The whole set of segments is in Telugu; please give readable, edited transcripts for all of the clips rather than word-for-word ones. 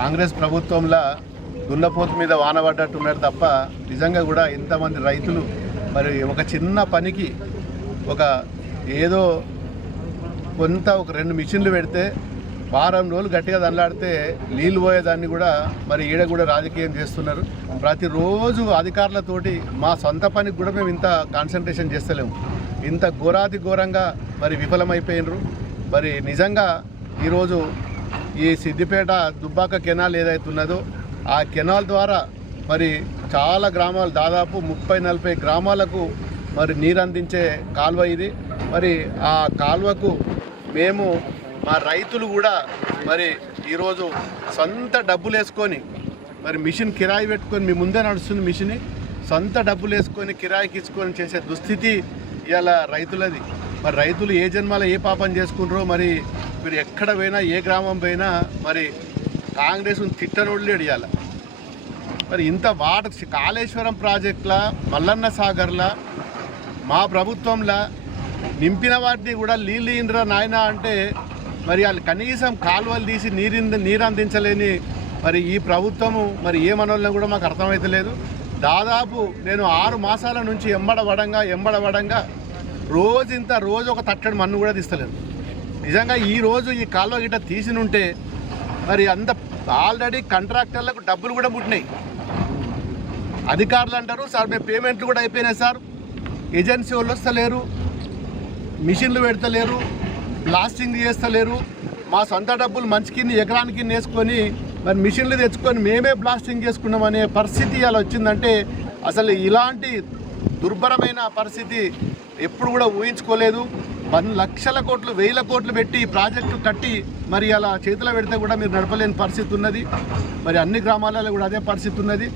కాంగ్రెస్ ప్రభుత్వంలో దున్నపోతు మీద వాన పడ్డట్టున్నారు తప్ప నిజంగా కూడా ఇంతమంది రైతులు మరి ఒక చిన్న పనికి ఒక ఏదో కొంత ఒక 2 మిషన్లు పెడితే వారం రోజులు గట్టిగా దండలాడితే నీళ్ళు పోయేదాన్ని కూడా మరి ఈడ కూడా రాజకీయం చేస్తున్నారు. ప్రతిరోజు అధికారులతోటి మా సొంత పనికి కూడా మేము ఇంత కాన్సన్ట్రేషన్ చేస్తలేము. ఇంత ఘోరాతి ఘోరంగా మరి విఫలమైపోయినరు. మరి నిజంగా ఈరోజు ఈ సిద్దిపేట దుబ్బాక కెనాల్ ఏదైతే ఉన్నదో ఆ కెనాల్ ద్వారా మరి చాలా గ్రామాలు దాదాపు 30-40 గ్రామాలకు మరి నీరు అందించే కాలువ ఇది. మరి ఆ కాలువకు మేము మా రైతులు కూడా మరి ఈరోజు సొంత డబ్బులు వేసుకొని మరి మిషన్ కిరాయి పెట్టుకొని మీ ముందే నడుస్తుంది మిషన్, సొంత డబ్బులు వేసుకొని కిరాయికి ఇచ్చుకొని చేసే దుస్థితి ఇవాళ రైతులది. మరి రైతులు ఏ జన్మలో ఏ పాపం చేసుకుంటారో మరి మీరు ఎక్కడ పోయినా ఏ గ్రామం పోయినా మరి కాంగ్రెస్ను తిట్టనోళ్ళు అడియాల. మరి ఇంత కాళేశ్వరం ప్రాజెక్టుల మల్లన్న సాగర్ల మా ప్రభుత్వంలో నింపిన వాటిని కూడా నీళ్ళు ఇంద్ర నాయన అంటే మరి వాళ్ళు కనీసం కాలువలు తీసి నీరు అందించలేని మరి ఈ ప్రభుత్వము మరి ఏమనోళ్ళని కూడా మాకు అర్థమవుతలేదు. దాదాపు నేను 6 మాసాల నుంచి ఎంబడబడంగా రోజు ఒక తట్టడి మన్ను కూడా తీస్తలేదు. నిజంగా ఈరోజు ఈ కాలువ గిట్ట తీసినుంటే మరి అంత ఆల్రెడీ కాంట్రాక్టర్లకు డబ్బులు కూడా పుట్టినాయి. అధికారులు అంటారు సార్ మేము పేమెంట్లు కూడా అయిపోయినాయి సార్, ఏజెన్సీ వాళ్ళు వస్తలేరు, మిషన్లు పెడతలేరు, బ్లాస్టింగ్ చేస్తలేరు, మా సొంత డబ్బులు మంచికి ఎకరానికి వేసుకొని మరి మిషన్లు తెచ్చుకొని మేమే బ్లాస్టింగ్ చేసుకున్నామనే పరిస్థితి అలా వచ్చిందంటే అసలు ఇలాంటి దుర్భరమైన పరిస్థితి ఎప్పుడు కూడా ఊహించుకోలేదు. 1 లక్షల కోట్లు 1000 కోట్లు పెట్టి ప్రాజెక్టు కట్టి మరి అలా చేతిలో పెడితే కూడా మీరు నడపలేని పరిస్థితి ఉన్నది. మరి అన్ని గ్రామాలలో కూడా అదే పరిస్థితి ఉన్నది.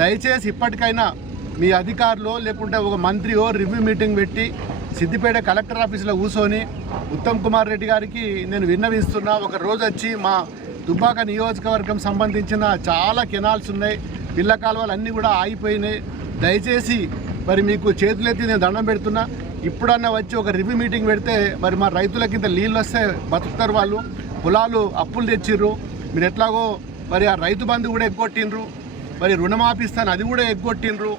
దయచేసి ఇప్పటికైనా మీ అధికారులు లేకుంటే ఒక మంత్రియో రివ్యూ మీటింగ్ పెట్టి సిద్దిపేట కలెక్టర్ ఆఫీసులో కూర్చొని ఉత్తమ్ కుమార్ రెడ్డి గారికి నేను విన్నవిస్తున్నా, ఒక రోజు వచ్చి మా దుబ్బాక నియోజకవర్గం సంబంధించిన చాలా కెనాల్స్ ఉన్నాయి, పిల్ల కాలువలు అన్నీ కూడా ఆగిపోయినాయి. దయచేసి మరి మీకు చేతులెత్తి నేను దండం పెడుతున్నా, ఇప్పుడన్నా వచ్చి ఒక రివ్యూ మీటింగ్ పెడితే మరి మా రైతులకి ఇంత నీళ్ళు వస్తే బతుకుతారు. వాళ్ళు పొలాలు అప్పులు తెచ్చిర్రు, మీరు ఎట్లాగో మరి ఆ రైతు బంధు కూడా ఎగ్గొట్టిండ్రు, మరి రుణమాఫీ ఇస్తాను అది కూడా ఎగ్గొట్టిండ్రు.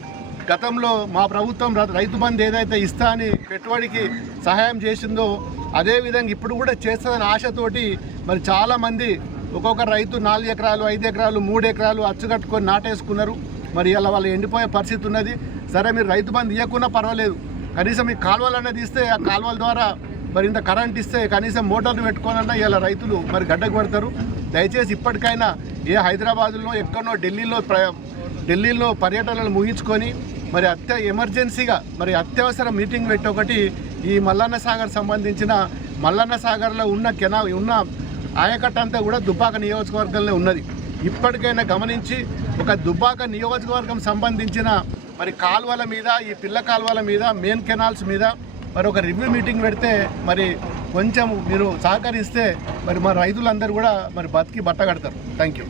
గతంలో మా ప్రభుత్వం రైతు బంధు ఏదైతే ఇస్తా అని పెట్టుబడికి సహాయం చేసిందో అదేవిధంగా ఇప్పుడు కూడా చేస్తుందని ఆశతోటి మరి చాలామంది ఒక్కొక్క రైతు 4 ఎకరాలు 5 ఎకరాలు 3 ఎకరాలు అచ్చుకట్టుకొని నాటేసుకున్నారు. మరి ఇలా వాళ్ళు ఎండిపోయే పరిస్థితి ఉన్నది. సరే మీరు రైతు బంధు ఇవ్వకున్నా పర్వాలేదు, కనీసం ఈ కాలువలు అనేది ఇస్తే ఆ కాలువల ద్వారా మరి ఇంత కరెంట్ ఇస్తే కనీసం మోటార్లు పెట్టుకోనన్నా ఇలా రైతులు మరి గడ్డకు పడతారు. దయచేసి ఇప్పటికైనా ఏ హైదరాబాద్లో ఎక్కడో ఢిల్లీలో పర్యటనలు ముగించుకొని మరి ఎమర్జెన్సీగా మరి అత్యవసర మీటింగ్ పెట్టి ఒకటి ఈ మల్లన్న సాగర్ సంబంధించిన మల్లన్న సాగర్లో ఉన్న ఆయకట్ట అంతా కూడా దుబ్బాక నియోజకవర్గంలో ఉన్నది. ఇప్పటికైనా గమనించి ఒక దుబ్బాక నియోజకవర్గం సంబంధించిన మరి కాలువల మీద ఈ పిల్ల కాలువల మీద మెయిన్ కెనాల్స్ మీద మరి ఒక రివ్యూ మీటింగ్ పెడితే మరి కొంచెం మీరు సహకరిస్తే మరి మా రైతులందరూ కూడా మరి బతికి బట్ట కడతారు. Thank you.